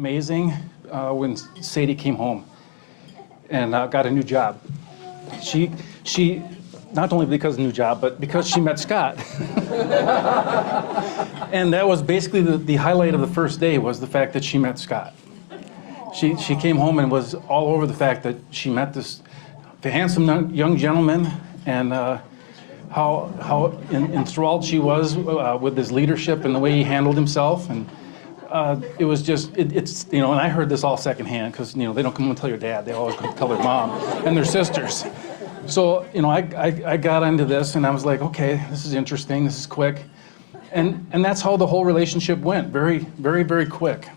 amazing when Sadie came home and got a new job. She not only because of the new job, but because she met Scott. And that was basically the highlight of the first day, was the fact that she met Scott. She came home and was all over the fact that she met this handsome young gentleman, and how enthralled she was with his leadership and the way he handled himself. And it was just, it's, and I heard this all secondhand, because, they don't come and tell your dad, they always come tell their mom and their sisters. So, I got into this, and I was like, okay, this is interesting, this is quick. And that's how the whole relationship went, very, very, very quick.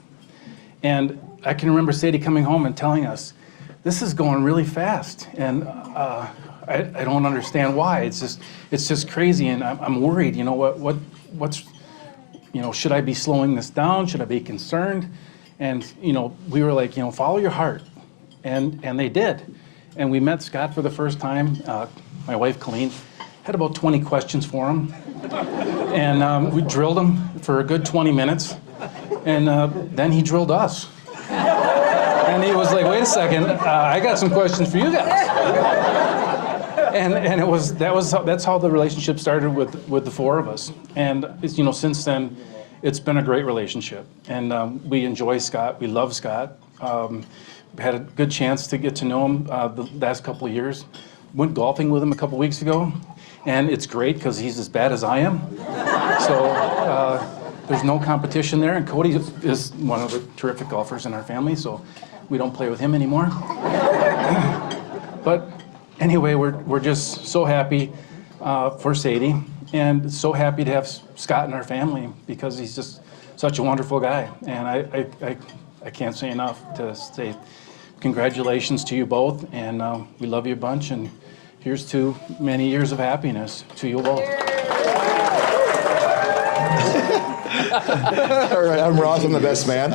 And I can remember Sadie coming home and telling us, this is going really fast, and I don't understand why. It's just crazy, and I'm worried. What's should I be slowing this down? Should I be concerned? And we were like, follow your heart, and they did. And we met Scott for the first time. My wife Colleen had about 20 questions for him, and we drilled him for a good 20 minutes, and then he drilled us. And he was like, wait a second, I got some questions for you guys. And that's how the relationship started with the four of us. And since then, it's been a great relationship. And we enjoy Scott, we love Scott. Had a good chance to get to know him the last couple of years. Went golfing with him a couple weeks ago, and it's great because he's as bad as I am. So there's no competition there, and Cody is one of the terrific golfers in our family, so we don't play with him anymore. But anyway, we're just so happy for Sadie, and so happy to have Scott in our family, because he's just such a wonderful guy. And I can't say enough to say congratulations to you both, and we love you a bunch, and here's to many years of happiness to you both. All right, I'm Ross, I'm the best man.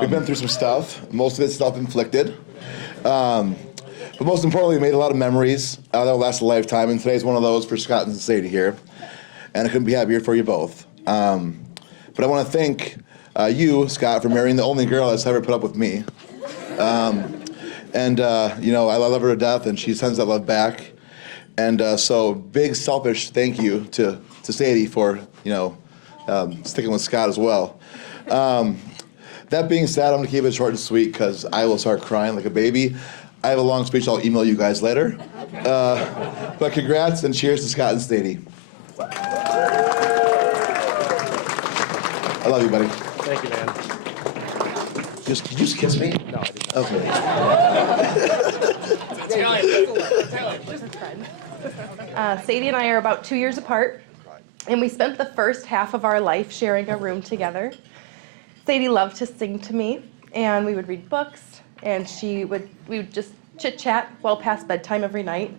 We've been through some stuff, most of it's self-inflicted. But most importantly, we made a lot of memories that'll last a lifetime, and today's one of those for Scott and Sadie here. And I couldn't be happier for you both. But I want to thank you, Scott, for marrying the only girl that's ever put up with me. I love her to death, and she sends that love back. And so big selfish thank you to Sadie for, sticking with Scott as well. That being said, I'm gonna keep it short and sweet because I will start crying like a baby. I have a long speech I'll email you guys later. But congrats and cheers to Scott and Sadie. I love you, buddy. Thank you, man. Did you just kiss me? No, I did not. Okay. Sadie and I are about 2 years apart, and we spent the first half of our life sharing a room together. Sadie loved to sing to me, and we would read books, and we would just chit-chat well past bedtime every night.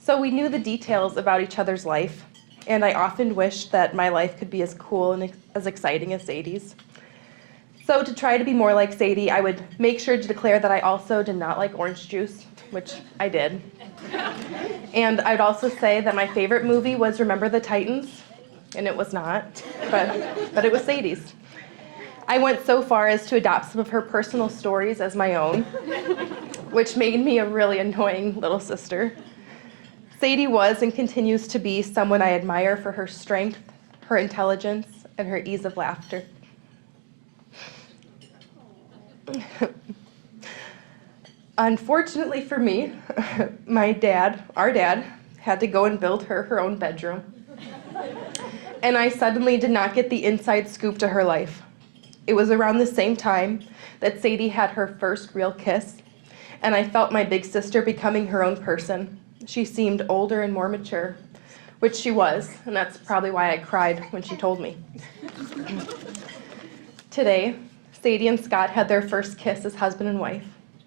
So we knew the details about each other's life, and I often wished that my life could be as cool and as exciting as Sadie's. So to try to be more like Sadie, I would make sure to declare that I also did not like orange juice, which I did. And I'd also say that my favorite movie was Remember the Titans, and it was not, but it was Sadie's. I went so far as to adopt some of her personal stories as my own, which made me a really annoying little sister. Sadie was and continues to be someone I admire for her strength, her intelligence, and her ease of laughter. Unfortunately for me, our dad, had to go and build her own bedroom. And I suddenly did not get the inside scoop to her life. It was around the same time that Sadie had her first real kiss, and I felt my big sister becoming her own person. She seemed older and more mature, which she was, and that's probably why I cried when she told me. Today, Sadie and Scott had their first kiss as husband and wife,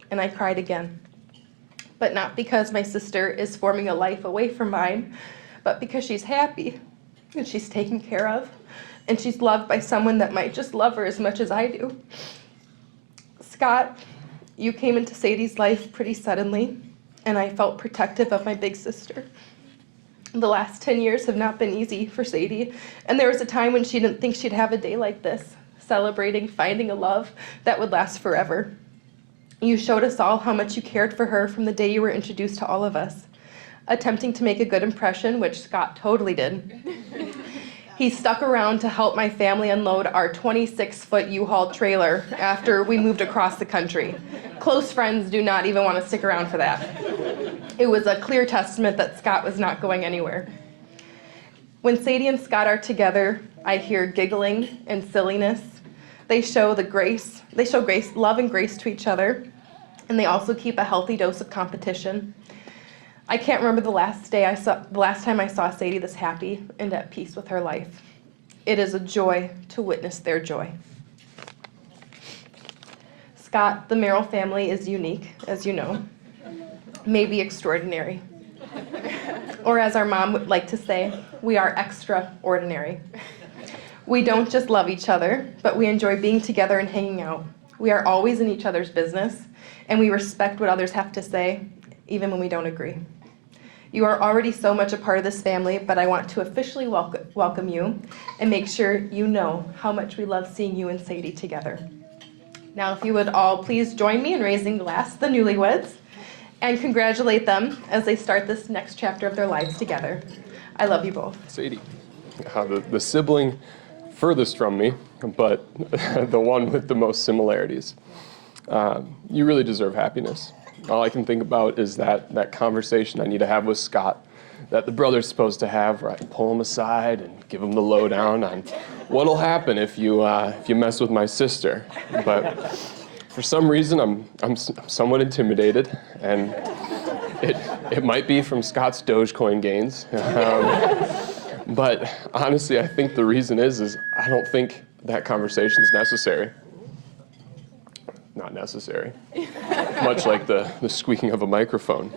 and I cried again. But not because my sister is forming a life away from mine, but because she's happy, and she's taken care of, and she's loved by someone that might just love her as much as I do. Scott, you came into Sadie's life pretty suddenly, and I felt protective of my big sister. The last 10 years have not been easy for Sadie, and there was a time when she didn't think she'd have a day like this. celebrating finding a love that would last forever. You showed us all how much you cared for her from the day you were introduced to all of us, attempting to make a good impression, which Scott totally did. He stuck around to help my family unload our 26-foot U-Haul trailer after we moved across the country. Close friends do not even want to stick around for that. It was a clear testament that Scott was not going anywhere. When Sadie and Scott are together, I hear giggling and silliness. They show grace, love and grace to each other, and they also keep a healthy dose of competition. I can't remember the last time I saw Sadie this happy and at peace with her life. It is a joy to witness their joy. Scott, the Merrill family is unique, as you know, maybe extraordinary. Or as our mom would like to say, we are extraordinary. We don't just love each other, but we enjoy being together and hanging out. We are always in each other's business, and we respect what others have to say, even when we don't agree. You are already so much a part of this family, but I want to officially welcome you and make sure you know how much we love seeing you and Sadie together. Now, if you would all please join me in raising the glass, the newlyweds, and congratulate them as they start this next chapter of their lives together. I love you both. Sadie, the sibling furthest from me, but the one with the most similarities. You really deserve happiness. All I can think about is that conversation I need to have with Scott that the brother's supposed to have, where I can pull him aside and give him the lowdown on what'll happen if you mess with my sister. But for some reason, I'm somewhat intimidated, and it might be from Scott's Dogecoin gains. But honestly, I think the reason is I don't think that conversation is necessary. Not necessary. Much like the squeaking of a microphone.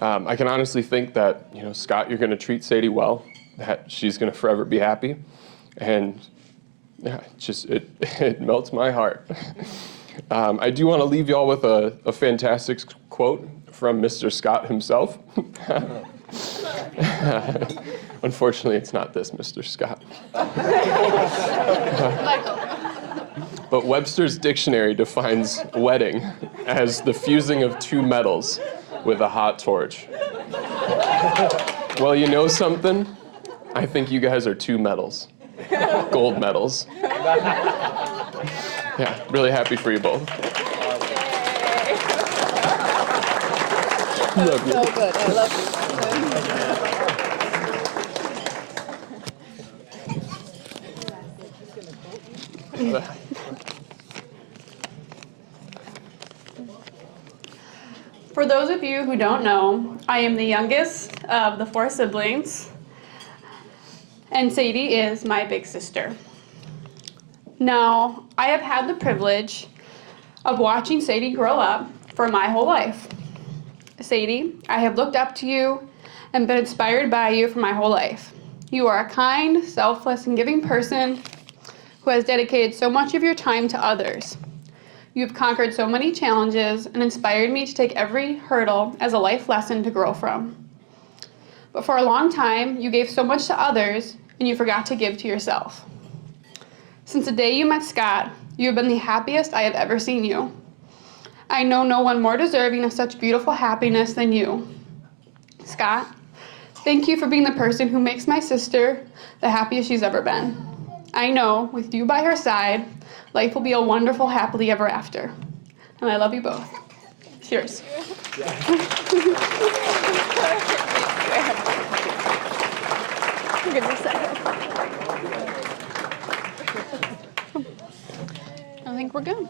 I can honestly think that, Scott, you're going to treat Sadie well, that she's going to forever be happy, and yeah, it melts my heart. I do want to leave y'all with a fantastic quote from Mr. Scott himself. Unfortunately, it's not this Mr. Scott. But Webster's dictionary defines wedding as the fusing of two metals with a hot torch. Well, you know something? I think you guys are two metals. Gold medals. Yeah, really happy for you both. Love you. So good. I love you. For those of you who don't know, I am the youngest of the 4 siblings, and Sadie is my big sister. Now, I have had the privilege of watching Sadie grow up for my whole life. Sadie, I have looked up to you and been inspired by you for my whole life. You are a kind, selfless, and giving person who has dedicated so much of your time to others. You've conquered so many challenges and inspired me to take every hurdle as a life lesson to grow from. But for a long time, you gave so much to others and you forgot to give to yourself. Since the day you met Scott, you have been the happiest I have ever seen you. I know no one more deserving of such beautiful happiness than you. Scott, thank you for being the person who makes my sister the happiest she's ever been. I know, with you by her side, life will be a wonderful, happily ever after. And I love you both. Cheers. I think we're good.